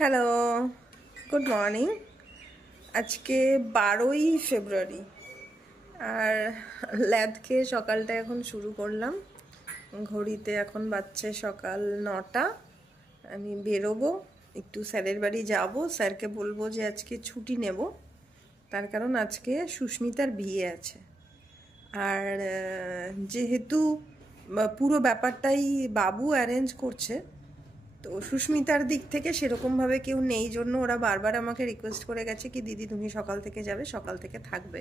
Hello, good morning. আজকে 12ই ফেব্রুয়ারি আর ল্যাদ খেয়ে সকালটা এখন শুরু করলাম। ঘড়িতে এখন বাজছে সকাল 9টা। আমি বেরোবো, একটু স্যারের বাড়ি যাব। স্যারকে বলবো যে আজকে ছুটি নেব, তার কারণ আজকে সুস্মিতার বিয়ে আছে। আর যেহেতু পুরো ব্যাপারটাই বাবু অ্যারেঞ্জ করছে, তো সুস্মিতার দিক থেকে সেরকমভাবে কেউ নেই জন্য ওরা বারবার আমাকে রিকোয়েস্ট করে গেছে কি দিদি তুমি সকাল থেকে যাবে, সকাল থেকে থাকবে।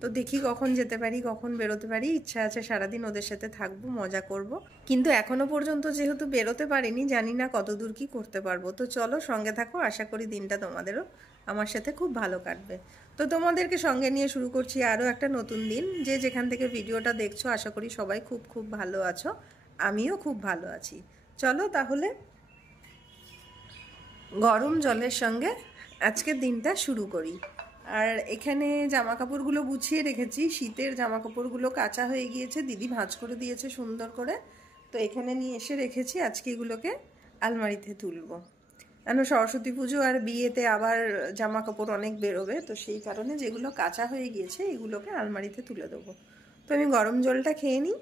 তো দেখি কখন যেতে পারি, কখন বেরোতে পারি। ইচ্ছা আছে সারাদিন ওদের সাথে থাকবো, মজা করব। কিন্তু এখনো পর্যন্ত যেহেতু বেরোতে পারিনি, জানি না কতদূর কি করতে পারবো। তো চলো সঙ্গে থাকো, আশা করি দিনটা তোমাদেরও আমার সাথে খুব ভালো কাটবে। তো তোমাদেরকে সঙ্গে নিয়ে শুরু করছি আরও একটা নতুন দিন। যে যেখান থেকে ভিডিওটা দেখছো, আশা করি সবাই খুব খুব ভালো আছো, আমিও খুব ভালো আছি। চলো তাহলে গরম জলের সঙ্গে আজকের দিনটা শুরু করি। আর এখানে জামা কাপড়গুলো গুছিয়ে রেখেছি, শীতের জামা কাপড়গুলো কাঁচা হয়ে গিয়েছে, দিদি ভাঁজ করে দিয়েছে সুন্দর করে। তো এখানে নিয়ে এসে রেখেছি, আজকে এগুলোকে আলমারিতে তুলবো। কেন সরস্বতী পুজো আর বিয়েতে আবার জামা কাপড় অনেক বেরোবে, তো সেই কারণে যেগুলো কাঁচা হয়ে গিয়েছে এগুলোকে আলমারিতে তুলে দেবো। তো আমি গরম জলটা খেয়ে নিই,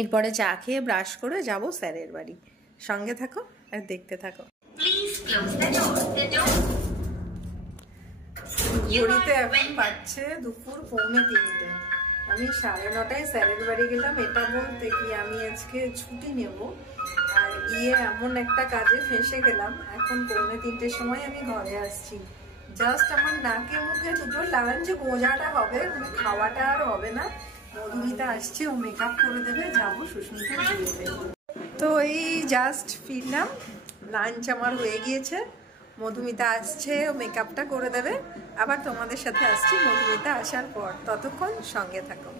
এরপরে চা খেয়ে ব্রাশ করে যাব স্যারের বাড়ি। সঙ্গে থাকো আর দেখতে থাকো। ঘড়িতে এখন বাজছে দুপুর 2:45। আমি 9:30টায় স্যারের বাড়ি গেলাম এটা বলতে কি আমি আজকে ছুটি নেব, আর গিয়ে এমন একটা কাজে ফেঁসে গেলাম। এখন 2:45টার সময় আমি ঘরে আসছি। জাস্ট আমার নাকে মুখে দুটো লাঞ্চ গোঁজাটা হবে, মানে খাওয়াটা আর হবে না। মধুমিতা আসছে, ও মেকআপ করে দেবে, যাবো সুস্মিতার বিয়েতে। তো এই জাস্ট ফিরলাম, লাঞ্চ আমার হয়ে গিয়েছে, মধুমিতা আসছে, ও মেকআপটা করে দেবে। আবার তোমাদের সাথে আসছি মধুমিতা আসার পর, ততক্ষণ সঙ্গে থাকো।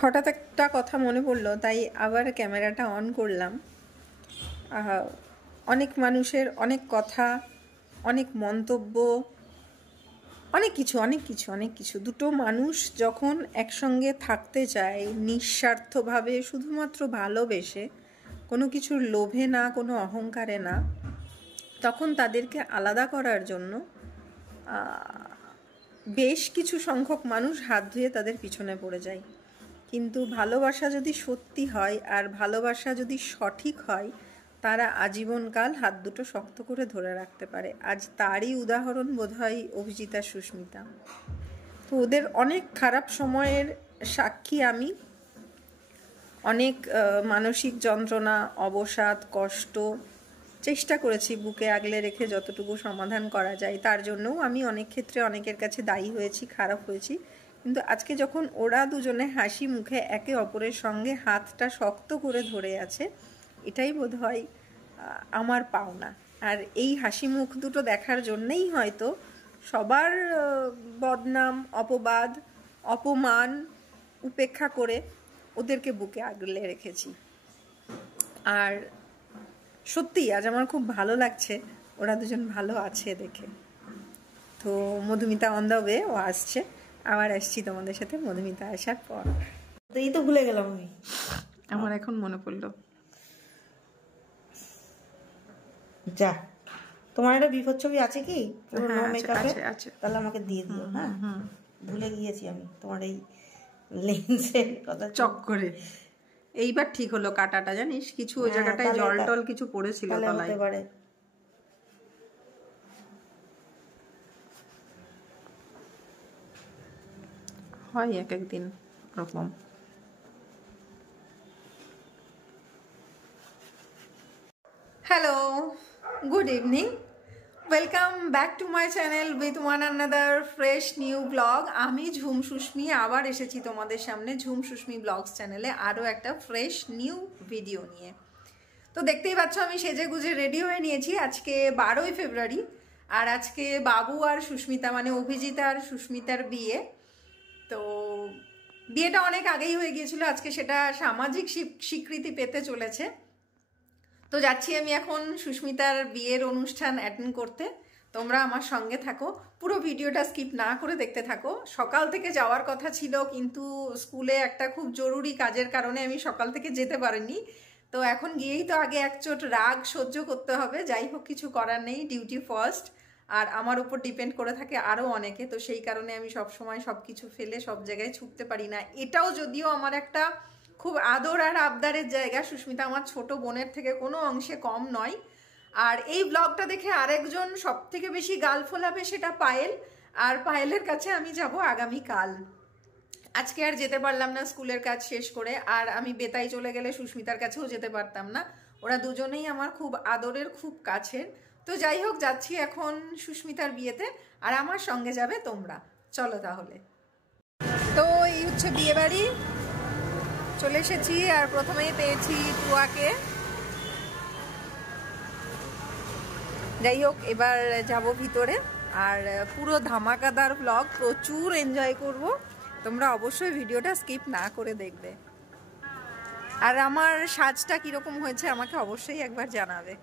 হঠাৎ একটা কথা মনে পড়লো, তাই আবার ক্যামেরাটা অন করলাম। অনেক মানুষের অনেক কথা, অনেক মন্তব্য, অনেক কিছু। দুটো মানুষ যখন একসঙ্গে থাকতে চায় নিঃস্বার্থভাবে, শুধুমাত্র ভালোবেসে, কোনো কিছুর লোভে না, কোনো অহংকারে না, তখন তাদেরকে আলাদা করার জন্য বেশ কিছু সংখ্যক মানুষ হাত ধুয়ে তাদের পিছনে পড়ে যায়। কিন্তু ভালোবাসা যদি সত্যি হয় আর ভালোবাসা যদি সঠিক হয়, তারা আজীবনকাল হাত দুটো শক্ত করে ধরে রাখতে পারে। আজ তারই উদাহরণ বোধহয় অভিজিৎ আর সুস্মিতা। তো ওদের অনেক খারাপ সময়ের সাক্ষী আমি। অনেক মানসিক যন্ত্রণা, অবসাদ, কষ্ট চেষ্টা করেছি বুকে আগলে রেখে যতটুকু সমাধান করা যায়। তার জন্যও আমি অনেক ক্ষেত্রে অনেকের কাছে দায়ী হয়েছি, খারাপ হয়েছি। কিন্তু আজকে যখন ওরা দুজনে হাসি মুখে একে অপরের সঙ্গে হাতটা শক্ত করে ধরে আছে, এটাই বোধহয় আমার পাওনা। আর এই হাসি মুখ দুটো দেখার জন্যেই হয়তো সবার বদনাম, অপবাদ, অপমান উপেক্ষা করে ওদেরকে বুকে আগলে রেখেছি। আর সত্যি আজ আমার খুব ভালো লাগছে ওরা দুজন ভালো আছে দেখে। তো মধুমিতা অন দ্য ওয়ে, ও আসছে। আবার আসছি তোমাদের সাথে মধুমিতা আসার পর। এই তো ভুলে গেলাম আমি, আমার এখন মনে পড়লো। যা তোমার একটা বিপদ ছবি আছে কি? আছে। তাহলে আমাকে দিয়ে দিও। হ্যাঁ, ভুলে গিয়েছি আমি তোমার এই লেন্সের কথা চক করে। এইবার ঠিক হলো কাটাটা, জানিস কিছু ওই জায়গাটায় জল টল কিছু পড়েছিল তলায়। পারে। হয় এক একদিন এরকম। Hello, good evening, welcome back to my channel with one another fresh new blog. আমি ঝুম সুস্মি আবার এসেছি তোমাদের সামনে ঝুম সুস্মি ব্লগস চ্যানেলে আরও একটা ফ্রেশ নিউ ভিডিও নিয়ে। তো দেখতেই পাচ্ছ আমি সেজে গুজে রেডি হয়ে নিয়েছি। আজকে 12ই ফেব্রুয়ারি, আর আজকে বাবু আর সুস্মিতা মানে অভিজিৎ আর সুস্মিতার বিয়ে। তো বিয়েটা অনেক আগেই হয়ে গিয়েছিল, আজকে সেটা সামাজিক স্বীকৃতি পেতে চলেছে। তো যাচ্ছি আমি এখন সুস্মিতার বিয়ের অনুষ্ঠান অ্যাটেন্ড করতে। তোমরা আমার সঙ্গে থাকো, পুরো ভিডিওটা স্কিপ না করে দেখতে থাকো। সকাল থেকে যাওয়ার কথা ছিল, কিন্তু স্কুলে একটা খুব জরুরি কাজের কারণে আমি সকাল থেকে যেতে পারিনি। তো এখন গিয়েই তো আগে এক চোট রাগ সহ্য করতে হবে, যাই হোক কিছু করার নেই, ডিউটি ফার্স্ট। আর আমার উপর ডিপেন্ড করে থাকে আরও অনেকে, তো সেই কারণে আমি সব সময় সব কিছু ফেলে সব জায়গায় ছুটতে পারি না। এটাও যদিও আমার একটা খুব আদর আর আবদারের জায়গা, সুস্মিতা আমার ছোট বোনের থেকে কোনো অংশে কম নয়। আর এই ব্লগটা দেখে আরেকজন সব থেকে বেশি গাল ফোলাবে, সেটা পায়েল। আর পায়েলের কাছে আমি যাব আগামীকাল। আজকে আর যেতে পারলাম না স্কুলের কাজ শেষ করে, আর আমি বেতাই চলে গেলে সুস্মিতার কাছেও যেতে পারতাম না। ওরা দুজনেই আমার খুব আদরের, খুব কাছের। তো যাই হোক, যাচ্ছি এখন সুস্মিতার বিয়েতে, আর আমার সঙ্গে যাবে তোমরা। চলো তাহলে। তো এই হচ্ছে বিয়ে বাড়ি, চলে এসেছি। আর প্রথমেই পেয়েছি টুয়াকে। যাই হোক, এবার যাব ভিতরে, আর পুরো ধামাকাদার ব্লগ, প্রচুর এনজয় করব। তোমরা অবশ্যই ভিডিওটা স্কিপ না করে দেখবে। আর আমার সাজটা কিরকম হয়েছে আমাকে অবশ্যই একবার জানাবে।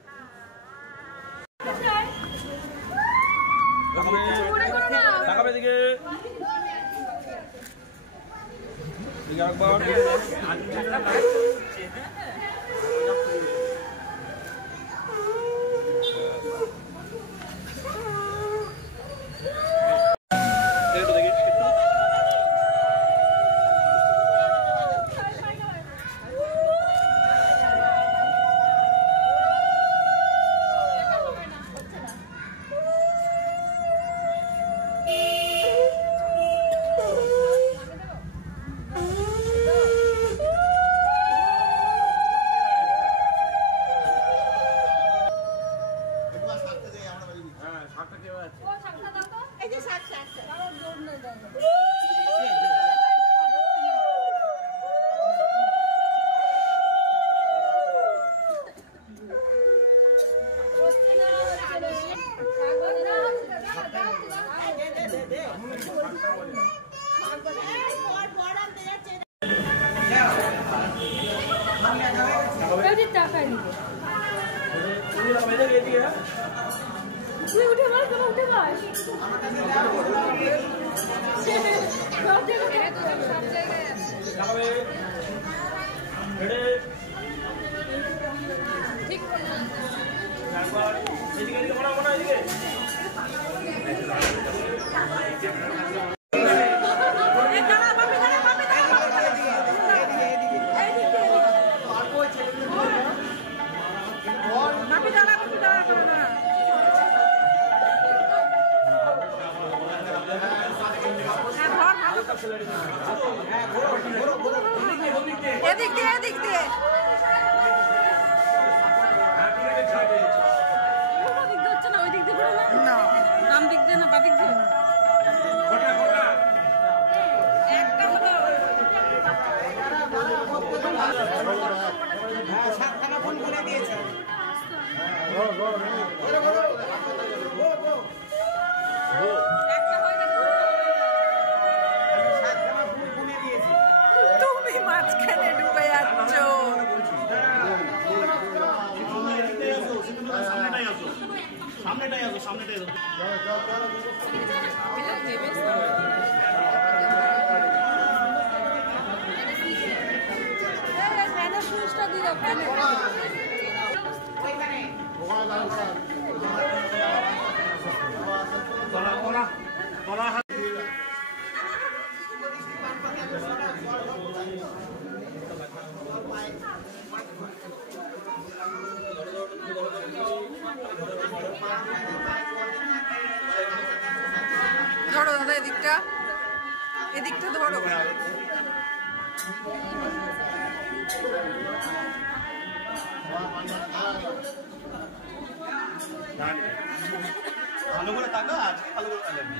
তুমি মাঝখানে ডুবে যাচ্ছ। ধরো দাদা এদিকটা, এদিকটা ধরো। ভালো করে তাকা, আজকে ভালো করে তাকাবি।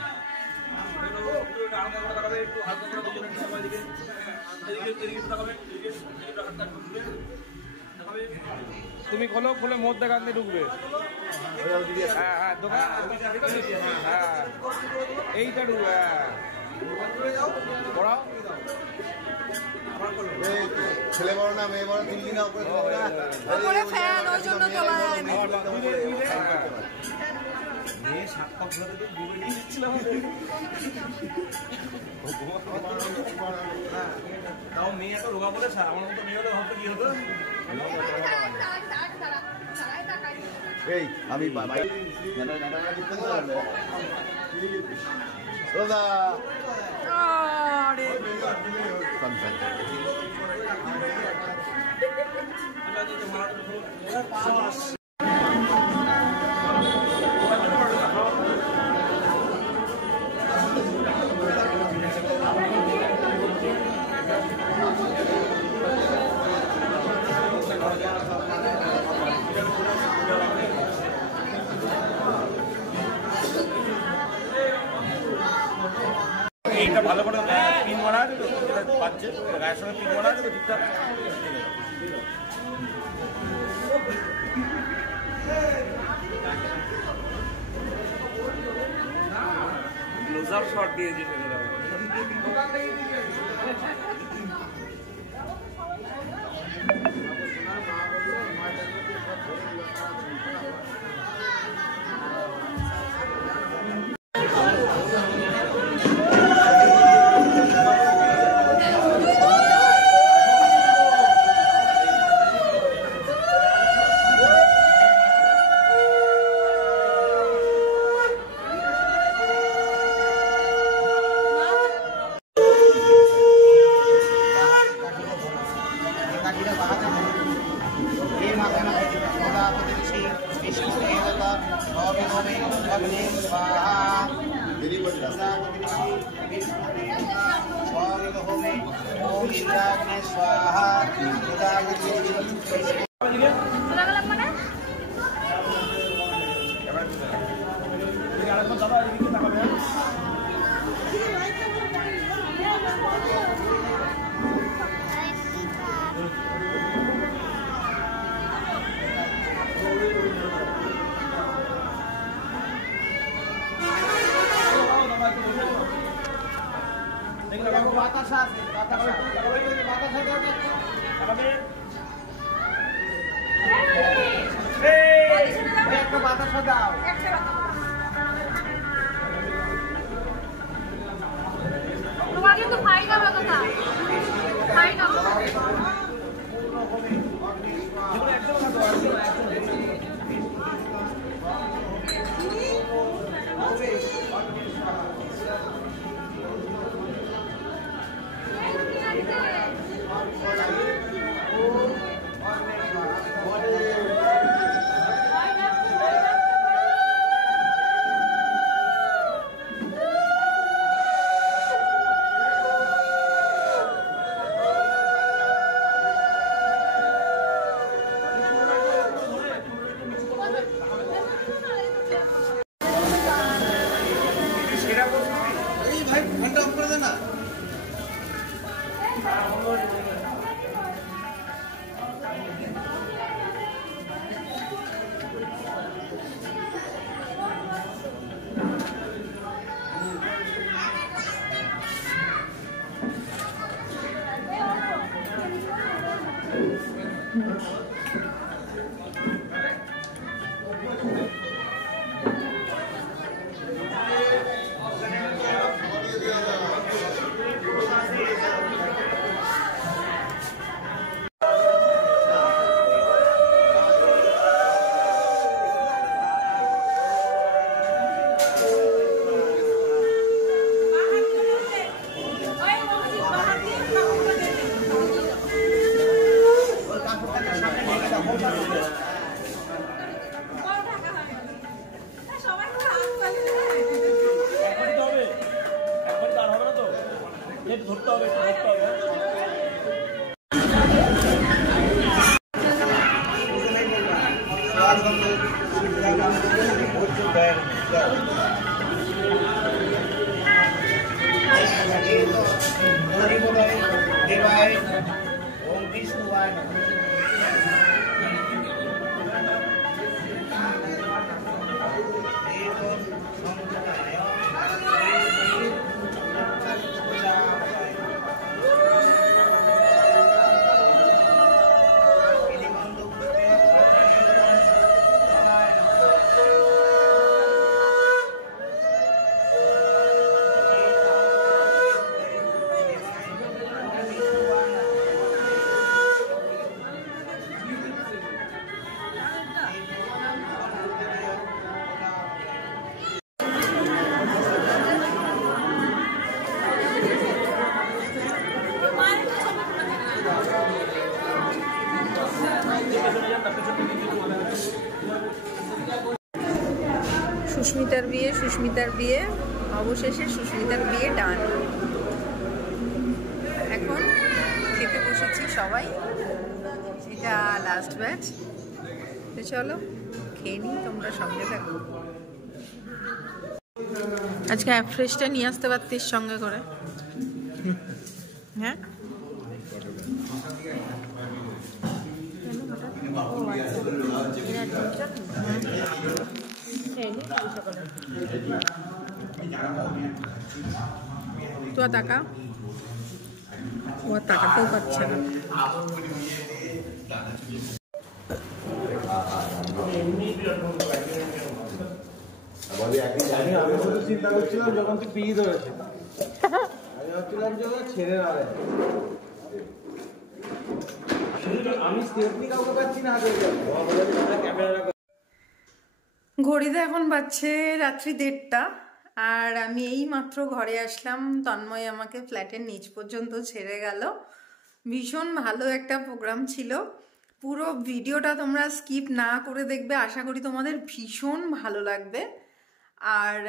তুমি খোলো, খুলে মধ্যে গান্ধী ঢুকবে। হ্যাঁ হ্যাঁ, দোকান হ্যাঁ, এইটা ঢুকবে। পড়াও, ছেলে বড় না মেয়ে বড়, দিল্লি না উপরে ফ্যান, ওই জন্য তোলা হয়নি। তাও মেয়ে এত রোগা বলে আমার মতো মেয়ে হলে ভাবতে কি হতো? এই আমি দাদা এইটা ভালো করে পিন মারা আছে তো, এটা পাচ্ছে গায়ের সঙ্গে পিন মারা আছে তো ঠিকঠাক। ক্লোজ আপ শট দিয়েছি সেটা। তোমার কিন্তু ফাইন হবে কথা, ফাইন হবে। সুস্মিতার বিয়ে অবশেষে সুস্মিতার বিয়ে ডান। এখন খেতে বসেছি সবাই, এটা লাস্ট ব্যাচ। তো চলো খেয়ে নিই, তোমরা সঙ্গে থাকো। আজকে অ্যাফ্রেশটা নিয়ে আসতে পারতিস সঙ্গে করে। হ্যাঁ তো টাকা ও টাকাতেও পাচ্ছে না। আমি শুধু চিন্তা করছিলাম যখন তুই পিড়ি ধরেছে, আমি ভাবছিলাম যে ছেড়ে না দেয়। আমি স্টেপনি কাউকে পাচ্ছি না হাতে। ঘড়িতে এখন বাজছে রাত্রি 1:30 আর আমি এই মাত্র ঘরে আসলাম। তন্ময় আমাকে ফ্ল্যাটের নিচ পর্যন্ত ছেড়ে গেল। ভীষণ ভালো একটা প্রোগ্রাম ছিল। পুরো ভিডিওটা তোমরা স্কিপ না করে দেখবে, আশা করি তোমাদের ভীষণ ভালো লাগবে। আর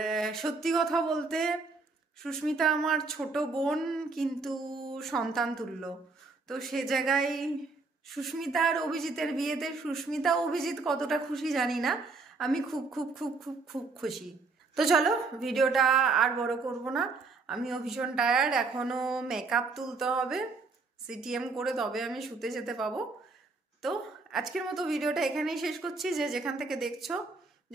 সত্যি কথা বলতে সুস্মিতা আমার ছোট বোন, কিন্তু সন্তান তুল্য। তো সে জায়গায় সুস্মিতা আর অভিজিতের বিয়েতে সুস্মিতা অভিজিৎ কতটা খুশি জানি না, আমি খুব খুব খুব খুব খুব খুশি। তো চলো ভিডিওটা আর বড় করব না, আমিও ভীষণ টায়ার্ড। এখনও মেকআপ তুলতে হবে, সিটিএম করে তবে আমি শুতে যেতে পাবো। তো আজকের মতো ভিডিওটা এখানেই শেষ করছি। যে যেখান থেকে দেখছো,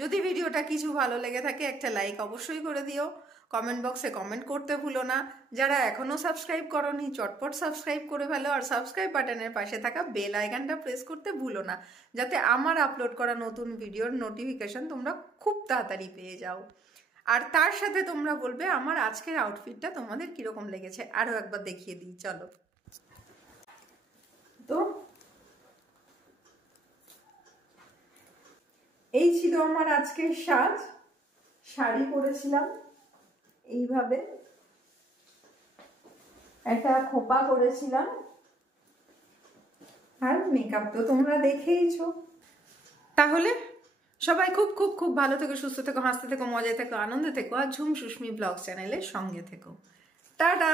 যদি ভিডিওটা কিছু ভালো লেগে থাকে একটা লাইক অবশ্যই করে দিও। কমেন্ট বক্সে কমেন্ট করতে ভুলো না। যারা এখনও সাবস্ক্রাইব করোনি চটপট সাবস্ক্রাইব করে ফেলো, আর সাবস্ক্রাইব বাটনের পাশে থাকা বেল আইকনটা প্রেস করতে ভুলো না, যাতে আমার আপলোড করা নতুন ভিডিওর নোটিফিকেশন তোমরা খুব তাড়াতাড়ি পেয়ে যাও। আর তার সাথে তোমরা বলবে আমার আজকের আউটফিটটা তোমাদের কীরকম লেগেছে। আরও একবার দেখিয়ে দিই চলো। তো এই ছিল আমার আজকের সাজ। শাড়ি পরেছিলাম এইভাবে, একটা খোপা করেছিলাম, আর মেকআপ তো তোমরা দেখেইছো। তাহলে সবাই খুব খুব খুব ভালো থেকো, সুস্থ থেকো, হাসতে থেকো, মজায় থেকো, আনন্দে থেকো, আর ঝুম সুস্মি ব্লগ চ্যানেলের সঙ্গে থেকো। টাটা।